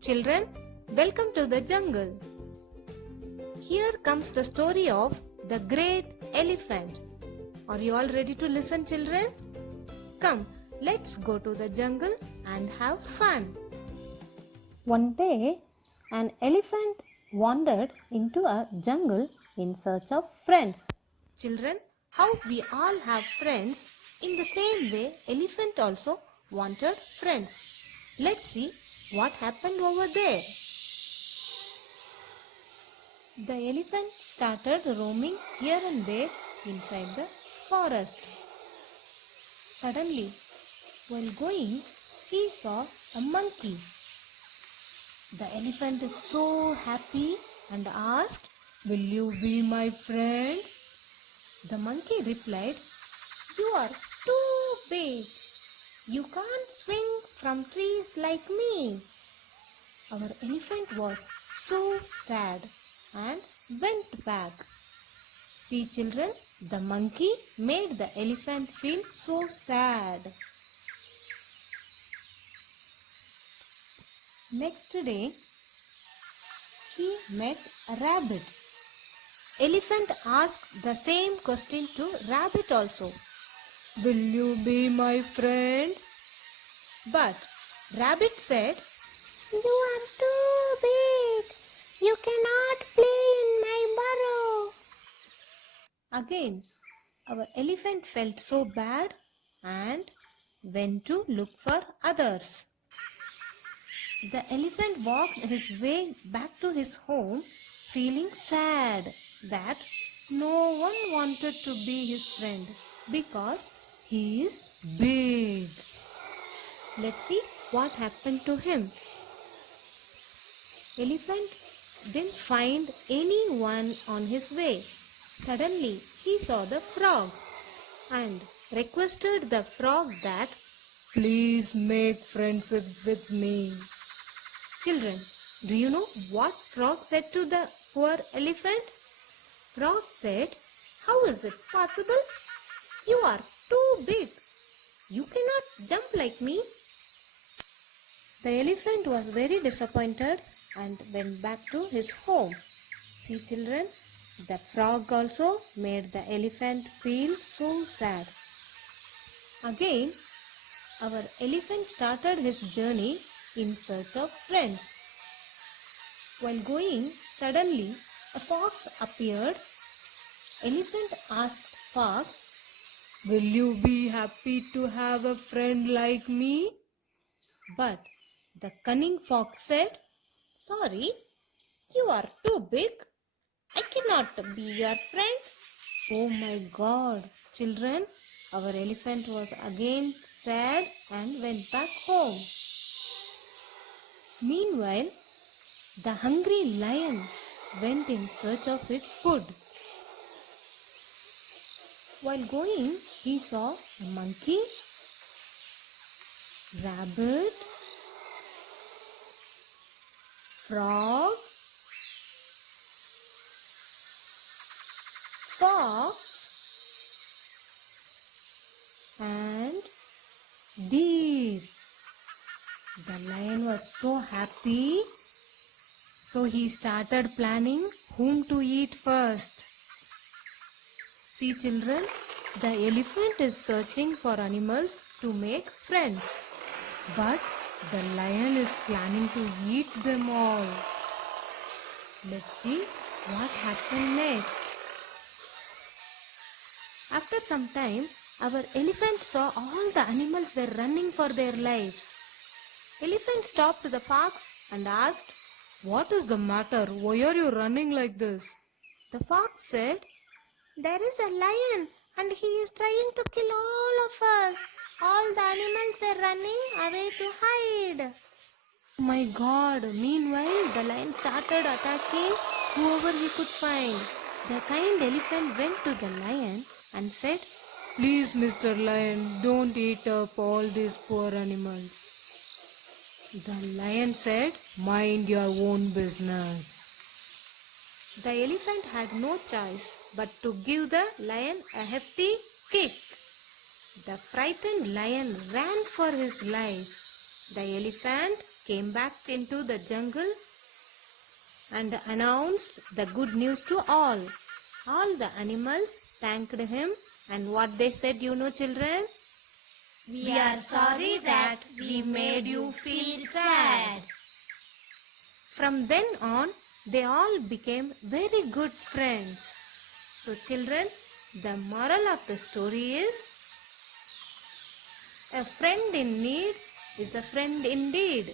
Children, welcome to the jungle. Here comes the story of the great elephant. Are you all ready to listen, children? Come, let's go to the jungle and have fun. One day, an elephant wandered into a jungle in search of friends. Children, how we all have friends, in the same way elephant also wanted friends. Let's see what happened over there. The elephant started roaming here and there inside the forest. Suddenly, while going, he saw a monkey. The elephant is so happy and asked, "Will you be my friend?" The monkey replied, "You are too big. You can't swing from trees like me." Our elephant was so sad and went back. See, children, the monkey made the elephant feel so sad. Next day, he met a rabbit. Elephant asked the same question to rabbit also. "Will you be my friend?" But rabbit said, "You are too big. You cannot play in my burrow." Again, our elephant felt so bad and went to look for others. The elephant walked his way back to his home feeling sad that no one wanted to be his friend because he is big. Let's see what happened to him. Elephant didn't find anyone on his way. Suddenly he saw the frog and requested the frog that, "Please make friendship with me." Children, do you know what frog said to the poor elephant? Frog said, "How is it possible? You are too big. You cannot jump like me." The elephant was very disappointed and went back to his home. See, children, the frog also made the elephant feel so sad. Again, our elephant started his journey in search of friends. While going, suddenly a fox appeared. Elephant asked fox, "Will you be happy to have a friend like me?" But the cunning fox said, "Sorry, you are too big. I cannot be your friend." Oh my God, children, our elephant was again sad and went back home. Meanwhile, the hungry lion went in search of its food. While going, he saw a monkey, rabbit, frog, fox, and deer. The lion was so happy, so he started planning whom to eat first. See, children, the elephant is searching for animals to make friends, but the lion is planning to eat them all. Let's see what happened next. After some time, our elephant saw all the animals were running for their lives. Elephant stopped the fox and asked, "What is the matter? Why are you running like this?" The fox said, "There is a lion and he is trying to kill all of us. All the animals are running away to hide." Oh my God! Meanwhile, the lion started attacking whoever he could find. The kind elephant went to the lion and said, "Please, Mr. Lion, don't eat up all these poor animals." The lion said, "Mind your own business." The elephant had no choice but to give the lion a hefty kick. The frightened lion ran for his life. The elephant came back into the jungle and announced the good news to all. All the animals thanked him, and what they said, children? We are sorry that we made you feel sad. From then on, they all became very good friends. So children, the moral of the story is, a friend in need is a friend indeed.